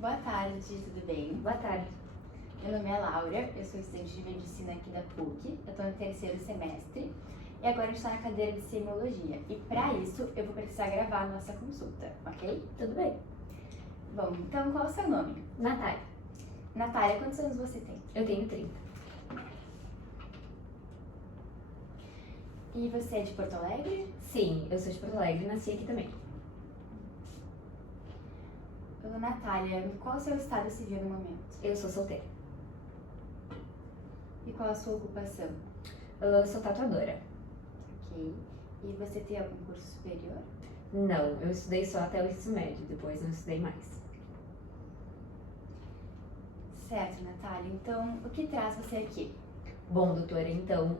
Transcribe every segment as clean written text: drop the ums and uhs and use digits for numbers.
Boa tarde, tudo bem? Boa tarde. Meu nome é Laura, eu sou estudante de medicina aqui da PUC, eu estou no terceiro semestre e agora a gente está na cadeira de semiologia. E para isso eu vou precisar gravar a nossa consulta, ok? Tudo bem? Bom, então qual é o seu nome? Natália. Natália, quantos anos você tem? Eu tenho 30. E você é de Porto Alegre? Sim, eu sou de Porto Alegre e nasci aqui também. Natália, qual é o seu estado civil no momento? Eu sou solteira. E qual é a sua ocupação? Eu sou tatuadora. Ok. E você tem algum curso superior? Não, eu estudei só até o ensino médio, depois não estudei mais. Certo, Natália. Então, o que traz você aqui? Bom, doutora, então,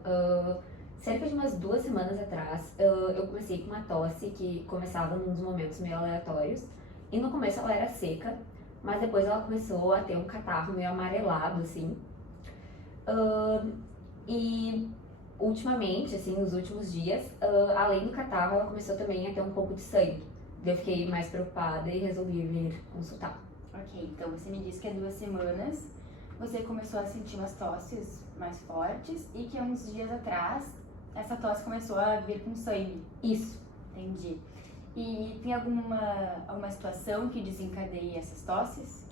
cerca de umas 2 semanas atrás, eu comecei com uma tosse que começava nos momentos meio aleatórios. E no começo ela era seca, mas depois ela começou a ter um catarro meio amarelado, assim. E ultimamente, assim, nos últimos dias, além do catarro, ela começou também a ter um pouco de sangue. Daí eu fiquei mais preocupada e resolvi vir consultar. Ok, então você me disse que há 2 semanas você começou a sentir umas tosses mais fortes e que há uns dias atrás essa tosse começou a vir com sangue. Isso. Entendi. E tem alguma situação que desencadeie essas tosses?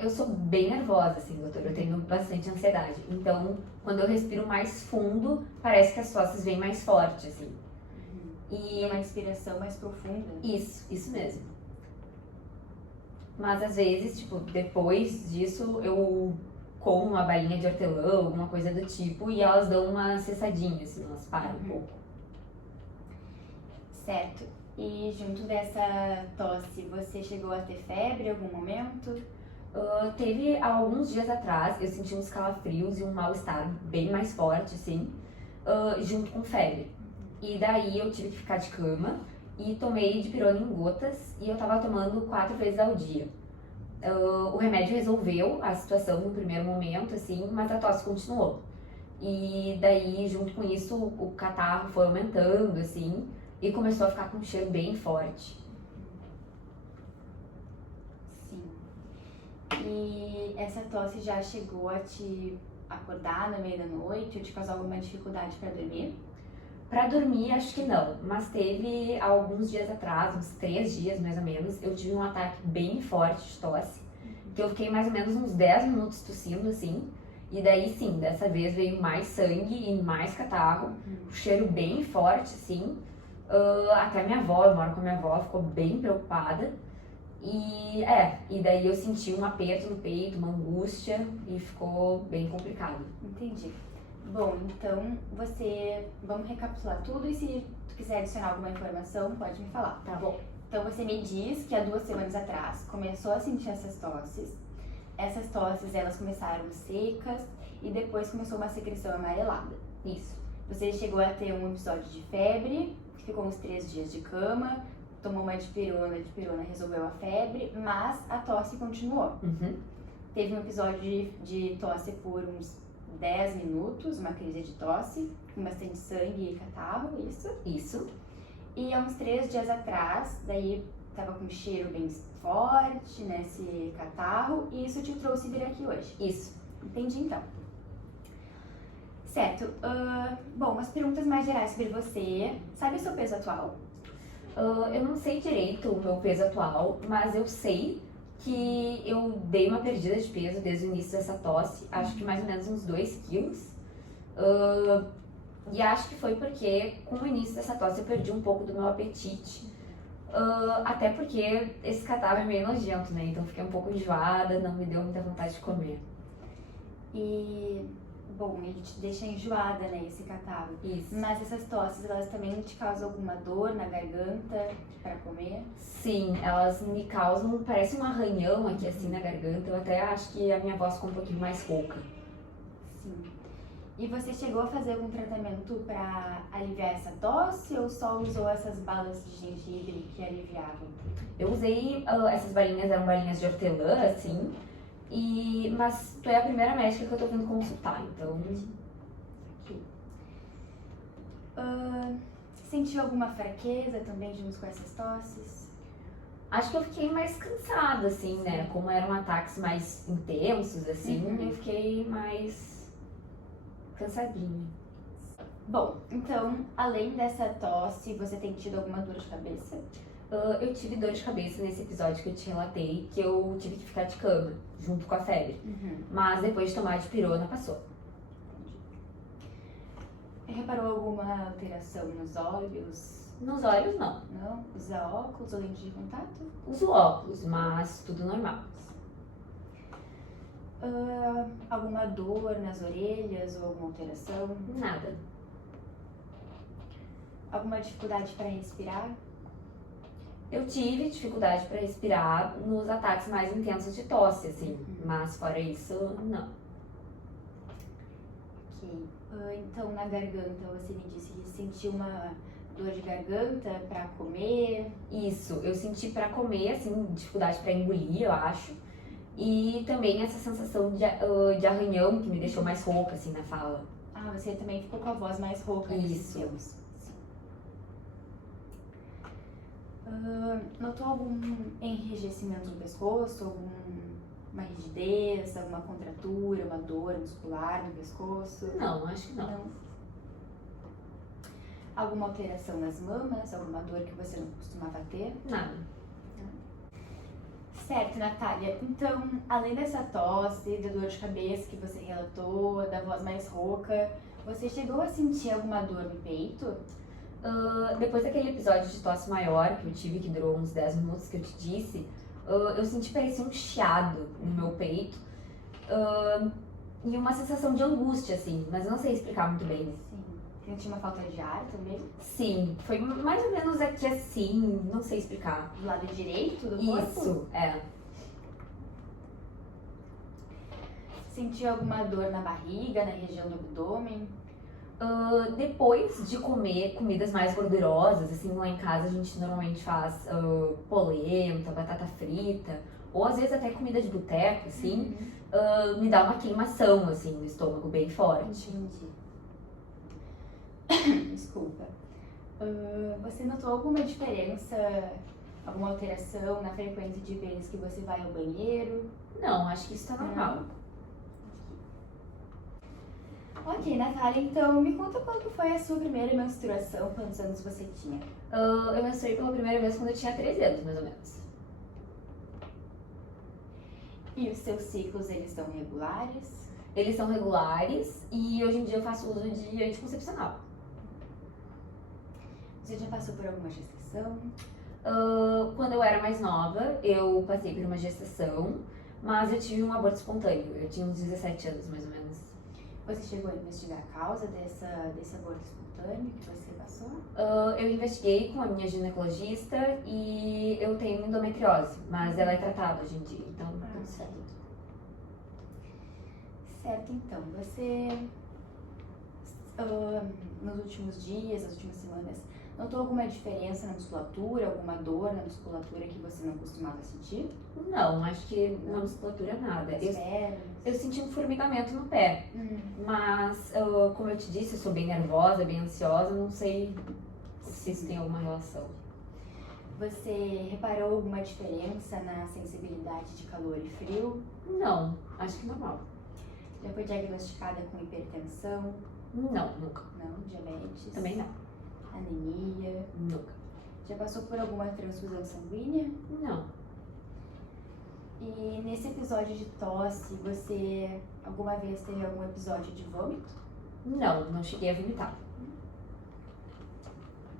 Eu sou bem nervosa, assim, doutora, eu tenho bastante ansiedade. Então, quando eu respiro mais fundo, parece que as tosses vêm mais forte, assim. E uma respiração mais profunda? Isso mesmo. Mas às vezes, tipo, depois disso, eu como uma balinha de hortelã, alguma coisa do tipo, e elas dão uma cessadinha, assim, elas param um pouco. Certo. E junto dessa tosse, você chegou a ter febre em algum momento? Teve alguns dias atrás, eu senti uns calafrios e um mal-estar bem mais forte, assim, junto com febre. E daí eu tive que ficar de cama e tomei dipirona em gotas e eu tava tomando 4 vezes ao dia. O remédio resolveu a situação no primeiro momento, assim, mas a tosse continuou. E daí, junto com isso, o catarro foi aumentando, assim, e começou a ficar com um cheiro bem forte. Sim. E essa tosse já chegou a te acordar no meio da noite ou te causar alguma dificuldade para dormir? Pra dormir, acho que não, mas teve alguns dias atrás, uns 3 dias mais ou menos, eu tive um ataque bem forte de tosse, que eu fiquei mais ou menos uns 10 minutos tossindo, assim, e daí sim, dessa vez veio mais sangue e mais catarro, um cheiro bem forte, assim, até minha avó, eu moro com a minha avó, ficou bem preocupada, e daí eu senti um aperto no peito, uma angústia, e ficou bem complicado. Entendi. Bom, então vamos recapitular tudo e se tu quiser adicionar alguma informação, pode me falar. Tá bom. Então você me diz que há 2 semanas atrás começou a sentir essas tosses. Essas tosses, elas começaram secas e depois começou uma secreção amarelada. Isso. Você chegou a ter um episódio de febre, ficou uns 3 dias de cama, tomou uma dipirona, a dipirona resolveu a febre, mas a tosse continuou. Teve um episódio de tosse por uns 10 minutos, uma crise de tosse, com bastante sangue e catarro, isso? Isso. E há uns 3 dias atrás, daí tava com um cheiro bem forte, né, esse catarro, e isso te trouxe vir aqui hoje. Isso. Entendi, então. Certo. Bom, umas perguntas mais gerais sobre você. Sabe o seu peso atual? Eu não sei direito o meu peso atual, mas eu sei que eu dei uma perdida de peso desde o início dessa tosse, acho que mais ou menos uns 2 quilos. E acho que foi porque com o início dessa tosse eu perdi um pouco do meu apetite. Até porque esse catarro é meio nojento, né? Então fiquei um pouco enjoada, não me deu muita vontade de comer. E, bom, ele te deixa enjoada, né, esse catarro. Isso. Mas essas tosses, elas também te causam alguma dor na garganta para comer? Sim, elas me causam, parece um arranhão aqui assim na garganta. Eu até acho que a minha voz ficou um pouquinho mais rouca. Sim. E você chegou a fazer algum tratamento para aliviar essa tosse ou só usou essas balas de gengibre que aliviavam? Eu usei, essas balinhas, eram balinhas de hortelã, assim, mas tu é a primeira médica que eu tô vindo consultar, então... Aqui. Sentiu alguma fraqueza também junto com essas tosses? Acho que eu fiquei mais cansada, assim, né? Como eram ataques mais intensos, assim, eu fiquei mais cansadinha. Bom, então, além dessa tosse, você tem tido alguma dor de cabeça? Eu tive dor de cabeça nesse episódio que eu te relatei, que eu tive que ficar de cama, junto com a febre. Mas depois de tomar dipirona, passou. Reparou alguma alteração nos olhos? Nos olhos, não. Não? Usa óculos ou lente de contato? Uso óculos, mas tudo normal. Alguma dor nas orelhas ou alguma alteração? Nada. Alguma dificuldade para respirar? Eu tive dificuldade para respirar nos ataques mais intensos de tosse, assim. Mas fora isso, não. Ok. Então, na garganta, você me disse que sentiu uma dor de garganta para comer? Isso, eu senti para comer, assim, dificuldade para engolir, eu acho. E também essa sensação de arranhão que me deixou mais rouca, assim, na fala. Ah, você também ficou com a voz mais rouca nesses tempos. Notou algum enrijecimento no pescoço, alguma rigidez, alguma contratura, uma dor muscular no pescoço? Não, acho que não. Alguma alteração nas mamas, alguma dor que você não costumava ter? Nada. Certo, Natália. Então, além dessa tosse, da dor de cabeça que você relatou, da voz mais rouca, você chegou a sentir alguma dor no peito? Depois daquele episódio de tosse maior que eu tive, que durou uns 10 minutos, que eu te disse, eu senti parecia um chiado no meu peito e uma sensação de angústia, assim, mas eu não sei explicar muito bem. Sim. Senti uma falta de ar também? Sim, foi mais ou menos aqui assim, não sei explicar. Do lado direito do corpo? Isso, é. Sentiu alguma dor na barriga, na região do abdômen? Depois de comer comidas mais gordurosas, assim, lá em casa a gente normalmente faz polenta, batata frita, ou às vezes até comida de boteco, assim, me dá uma queimação, assim, no estômago bem forte. Entendi. Desculpa. Você notou alguma diferença, alguma alteração na frequência de vezes que você vai ao banheiro? Não, acho que isso tá normal. Ok, Natália, então me conta quando foi a sua primeira menstruação, quantos anos você tinha? Eu menstruei pela primeira vez quando eu tinha 13 anos, mais ou menos. E os seus ciclos, eles são regulares? Eles são regulares e hoje em dia eu faço uso de anticoncepcional. Você já passou por alguma gestação? Quando eu era mais nova, eu passei por uma gestação, mas eu tive um aborto espontâneo. Eu tinha uns 17 anos, mais ou menos. Você chegou a investigar a causa desse aborto espontâneo que você passou? Eu investiguei com a minha ginecologista e eu tenho endometriose, mas ela é tratada hoje em dia, então tudo certo. Certo, então, você nos últimos dias, nas últimas semanas, notou alguma diferença na musculatura, alguma dor na musculatura que você não costumava sentir? Não, acho que na musculatura nada. Eu senti um formigamento no pé, mas como eu te disse, eu sou bem nervosa, bem ansiosa, não sei se isso tem alguma relação. Você reparou alguma diferença na sensibilidade de calor e frio? Não, acho que normal. Já foi diagnosticada com hipertensão? Não, nunca. Não, diabetes? Também não. Anemia? Nunca. Já passou por alguma transfusão sanguínea? Não. E nesse episódio de tosse, você alguma vez teve algum episódio de vômito? Não, não cheguei a vomitar.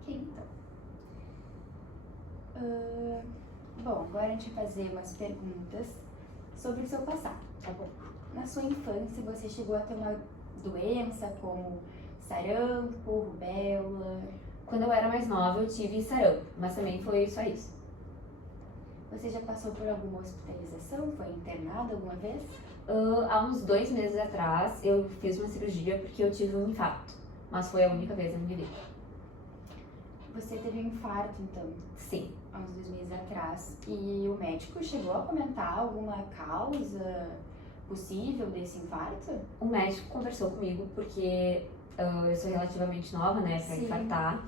Ok, então. Bom, agora a gente vai fazer umas perguntas sobre o seu passado, tá bom? Na sua infância, você chegou a ter uma doença como sarampo, rubéola? Quando eu era mais nova, eu tive sarampo, mas também foi só isso. Você já passou por alguma hospitalização? Foi internada alguma vez? Há uns 2 meses atrás, eu fiz uma cirurgia porque eu tive um infarto, mas foi a única vez na minha vida. Você teve um infarto, então? Sim. Há uns 2 meses atrás. E o médico chegou a comentar alguma causa possível desse infarto? O médico conversou comigo porque eu sou relativamente nova, né, pra infartar,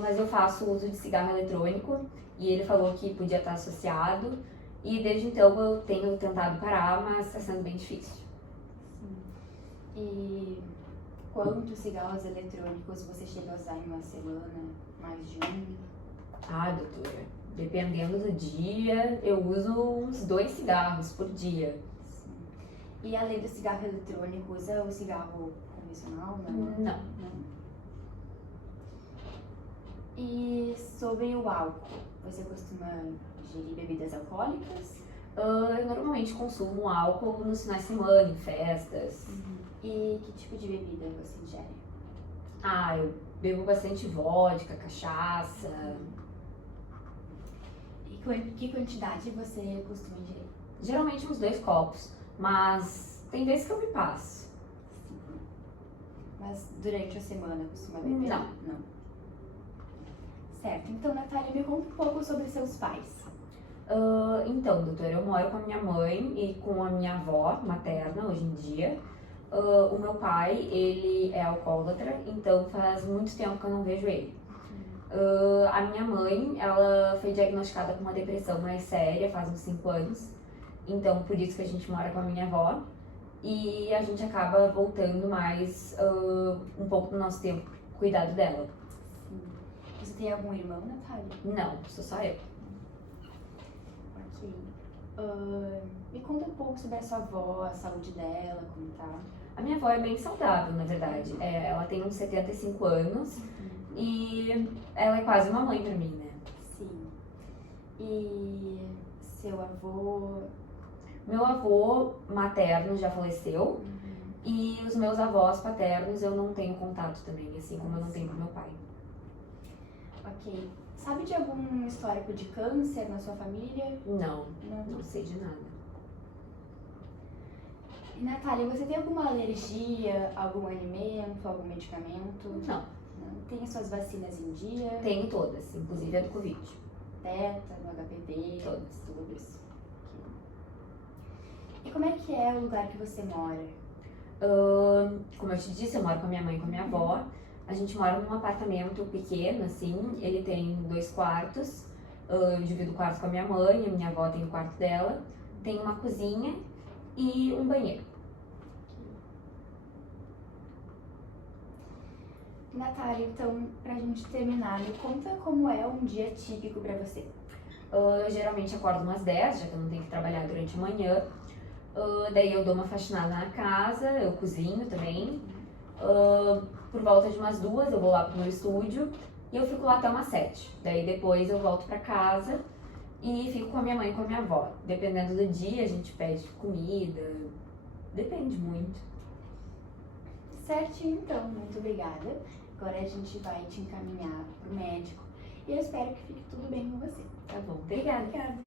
mas eu faço uso de cigarro eletrônico E ele falou que podia estar associado. E desde então eu tenho tentado parar, mas está sendo bem difícil. Sim. E quantos cigarros eletrônicos você chega a usar em uma semana? Mais de um? Ah, doutora, dependendo do dia, eu uso uns 2 cigarros por dia. Sim. E além do cigarro eletrônico, usa o cigarro convencional? Não. Não. E sobre o álcool, você costuma ingerir bebidas alcoólicas? Eu normalmente consumo álcool nos finais de semana, em festas. E que tipo de bebida você ingere? Ah, eu bebo bastante vodka, cachaça. E que quantidade você costuma ingerir? Geralmente uns 2 copos, mas tem vezes que eu me passo. Sim. Mas durante a semana costuma beber? Não. Certo. Então, Natália, me conta um pouco sobre seus pais. Então, doutora, eu moro com a minha mãe e com a minha avó materna hoje em dia. O meu pai, ele é alcoólatra, então faz muito tempo que eu não vejo ele. A minha mãe, ela foi diagnosticada com uma depressão mais séria faz uns 5 anos, então por isso que a gente mora com a minha avó e a gente acaba voltando mais um pouco do nosso tempo cuidado dela. Sim. Você tem algum irmão, Natália? Não, sou só eu. Ok. Me conta um pouco sobre a sua avó, a saúde dela, como tá? A minha avó é bem saudável, na verdade. Ela tem uns 75 anos e ela é quase uma mãe pra mim, né? Sim. E seu avô? Meu avô materno já faleceu e os meus avós paternos eu não tenho contato também, assim como eu não tenho com meu pai. Ok. Sabe de algum histórico de câncer na sua família? Não sei de nada. E, Natália, você tem alguma alergia a algum alimento, algum medicamento? Não. Tem as suas vacinas em dia? Tenho todas, inclusive a do Covid. Tétano, HPV? Todas. Tudo isso. Okay. E como é que é o lugar que você mora? Como eu te disse, eu moro com a minha mãe e com a minha avó. A gente mora num apartamento pequeno, assim, ele tem 2 quartos. Eu divido o quarto com a minha mãe, a minha avó tem o quarto dela. Tem uma cozinha e um banheiro. Natália, então, pra gente terminar, me conta como é um dia típico pra você. Eu geralmente acordo umas 10, já que eu não tenho que trabalhar durante a manhã. Daí eu dou uma faxinada na casa, eu cozinho também. Por volta de umas 2 eu vou lá pro meu estúdio e eu fico lá até umas 7. Daí depois eu volto pra casa e fico com a minha mãe e com a minha avó. Dependendo do dia, a gente pede comida, depende muito. Certinho, então, muito obrigada. Agora a gente vai te encaminhar pro médico e eu espero que fique tudo bem com você. Tá bom, obrigada. Obrigada.